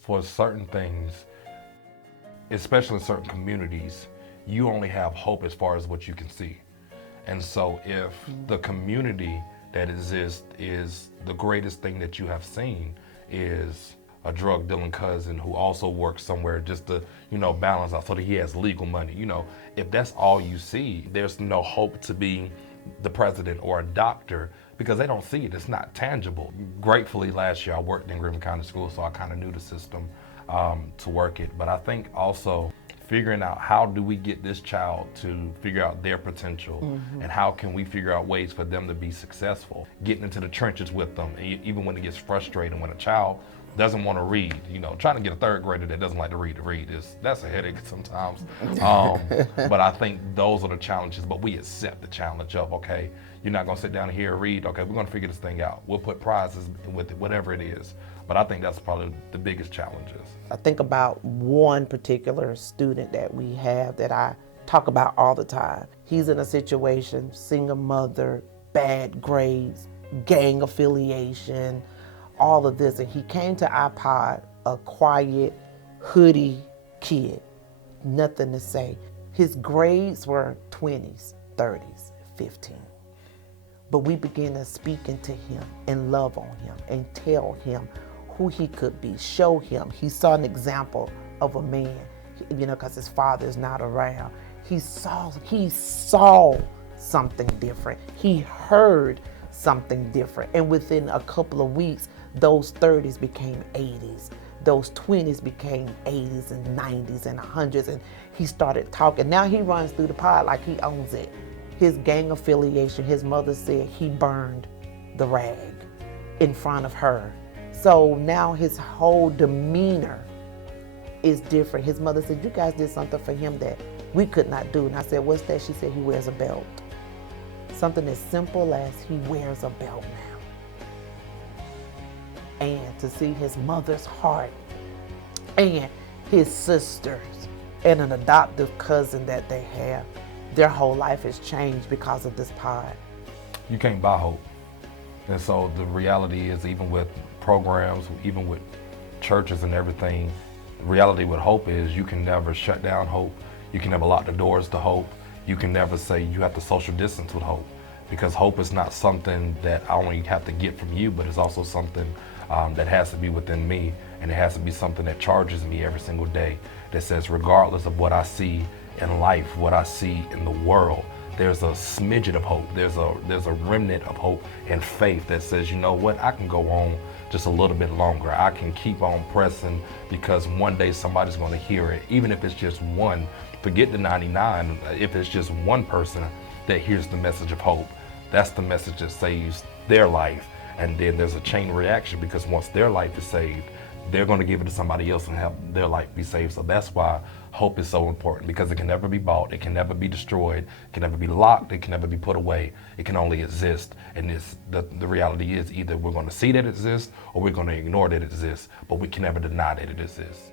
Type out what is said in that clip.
for certain things, especially in certain communities, you only have hope as far as what you can see. And so if the community that exists is the greatest thing that you have seen is a drug dealing cousin who also works somewhere just to, balance out so that he has legal money. If that's all you see, there's no hope to be the president or a doctor because they don't see it. It's not tangible. Gratefully, last year I worked in Griffin County School, so I kind of knew the system to work it. But I think also figuring out how do we get this child to figure out their potential and how can we figure out ways for them to be successful. Getting into the trenches with them, even when it gets frustrating, when a child doesn't want to read, trying to get a third grader that doesn't like to read that's a headache sometimes. But I think those are the challenges, but we accept the challenge of, okay, you're not gonna sit down here and read, okay, we're gonna figure this thing out. We'll put prizes with it, whatever it is. But I think that's probably the biggest challenges. I think about one particular student that we have that I talk about all the time. He's in a situation, single mother, bad grades, gang affiliation, all of this. And he came to iPod, a quiet, hoodie kid, nothing to say. His grades were 20s, 30s, 15. But we began to speak into him and love on him and tell him who he could be, show him. He saw an example of a man, because his father is not around. He saw something different. He heard something different. And within a couple of weeks, those 30s became 80s. Those 20s became 80s and 90s and 100s. And he started talking. Now he runs through the pod like he owns it. His gang affiliation, his mother said he burned the rag in front of her. So now his whole demeanor is different. His mother said, you guys did something for him that we could not do. And I said, what's that? She said, he wears a belt. Something as simple as he wears a belt now. And to see his mother's heart and his sisters and an adoptive cousin that they have, their whole life has changed because of this pod. You can't buy hope. And so the reality is, even with programs, even with churches and everything, the reality with hope is you can never shut down hope. You can never lock the doors to hope. You can never say you have to social distance with hope, because hope is not something that I only have to get from you, but it's also something that has to be within me, and it has to be something that charges me every single day, that says regardless of what I see in life, what I see in the world, there's a smidget of hope. There's a remnant of hope and faith that says, you know what, I can go on just a little bit longer. I can keep on pressing because one day somebody's going to hear it, even if it's just one. Forget the 99. If it's just one person that hears the message of hope, that's the message that saves their life. And then there's a chain reaction, because once their life is saved, they're going to give it to somebody else and have their life be saved. So that's why hope is so important, because it can never be bought, it can never be destroyed, it can never be locked, it can never be put away. It can only exist. And the reality is, either we're going to see that it exists or we're going to ignore that it exists, but we can never deny that it exists.